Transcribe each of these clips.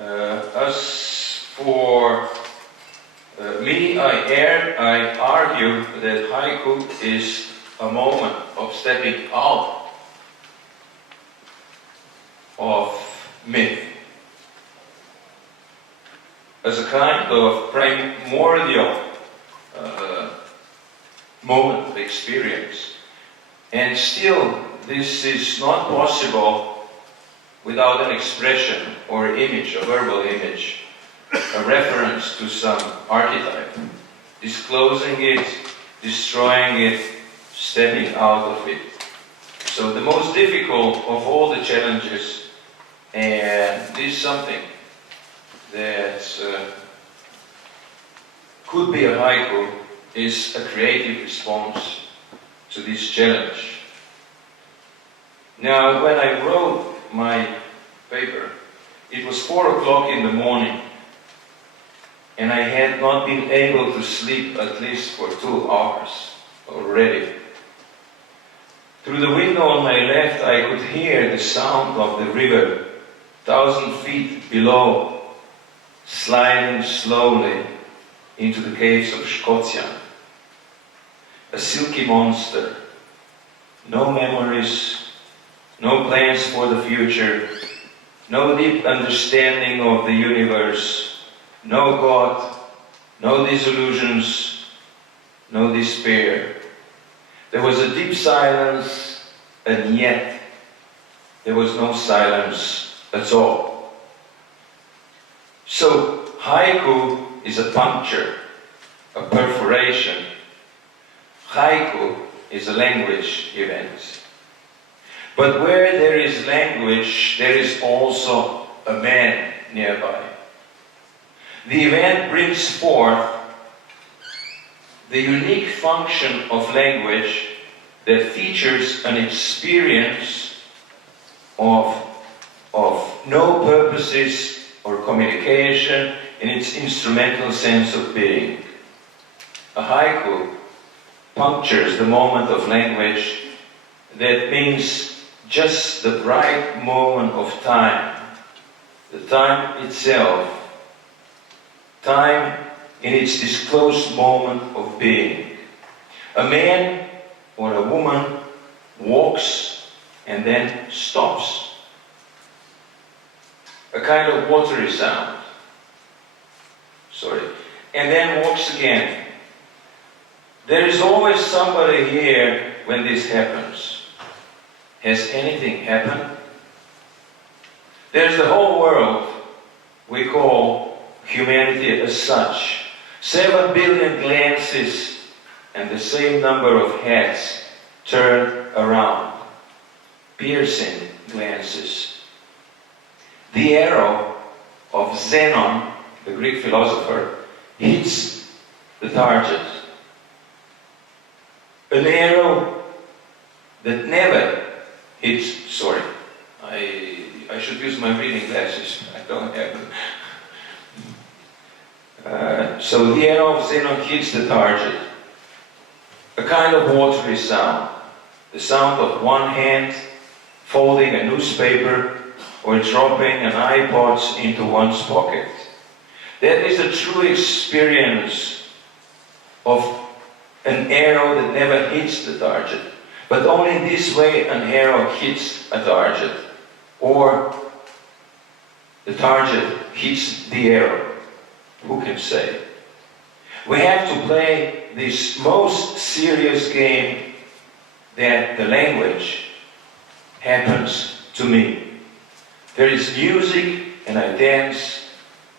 As for me, I argue that haiku is a moment of stepping out of myth, as a kind of primordial moment of experience. And still, this is not possible without an expression or image, a verbal image, a reference to some archetype, disclosing it, destroying it, stepping out of it. So the most difficult of all the challenges, and this is something that could be a haiku, is a creative response to this challenge. Now, when I wrote my paper, it was 4 o'clock in the morning, and I had not been able to sleep at least for 2 hours already. Through the window on my left, I could hear the sound of the river, 1,000 feet below, sliding slowly into the caves of Scotia. A silky monster, no memories, no plans for the future, no deep understanding of the universe, no God, no disillusions, no despair. There was a deep silence, and yet there was no silence at all. So, haiku is a puncture, a perforation. Haiku is a language event. But where there is language, there is also a man nearby. The event brings forth the unique function of language that features an experience of no purposes or communication in its instrumental sense of being. A haiku punctures the moment of language that means just the bright moment of time, the time itself, time in its disclosed moment of being. A man or a woman walks and then stops. A kind of watery sound. And then walks again. There is always somebody here when this happens. Has anything happened? There's the whole world we call humanity as such. 7 billion glances and the same number of heads turned around. Piercing glances. The arrow of Zenon, the Greek philosopher, hits the target. An arrow that never hits, I should use my reading glasses, I don't have them. So the arrow of Zenon hits the target. A kind of watery sound. The sound of one hand folding a newspaper or dropping an iPod into one's pocket. That is the true experience of an arrow that never hits the target. But only in this way an arrow hits a target. Or the target hits the arrow. Who can say? We have to play this most serious game that the language happens to me. There is music and I dance.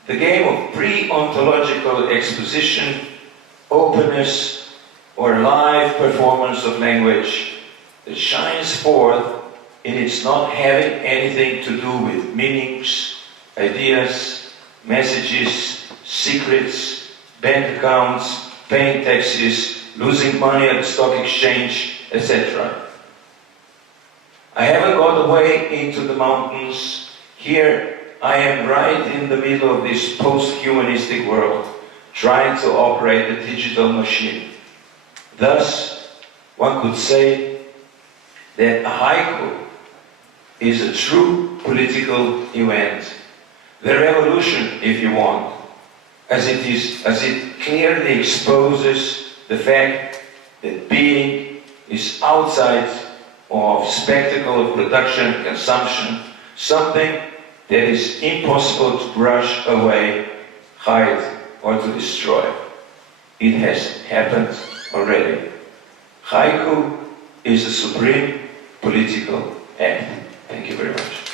The game of pre-ontological exposition, openness, or live performance of language that shines forth in its not having anything to do with meanings, ideas, messages, secrets, bank accounts, paying taxes, losing money at the stock exchange, etc. I haven't got away into the mountains. Here I am right in the middle of this post-humanistic world, trying to operate a digital machine. Thus, one could say that a haiku is a true political event, the revolution, if you want, as it clearly exposes the fact that being is outside of spectacle of production and consumption, something that is impossible to brush away, hide, or to destroy. It has happened already. Haiku is a supreme political act. Thank you very much.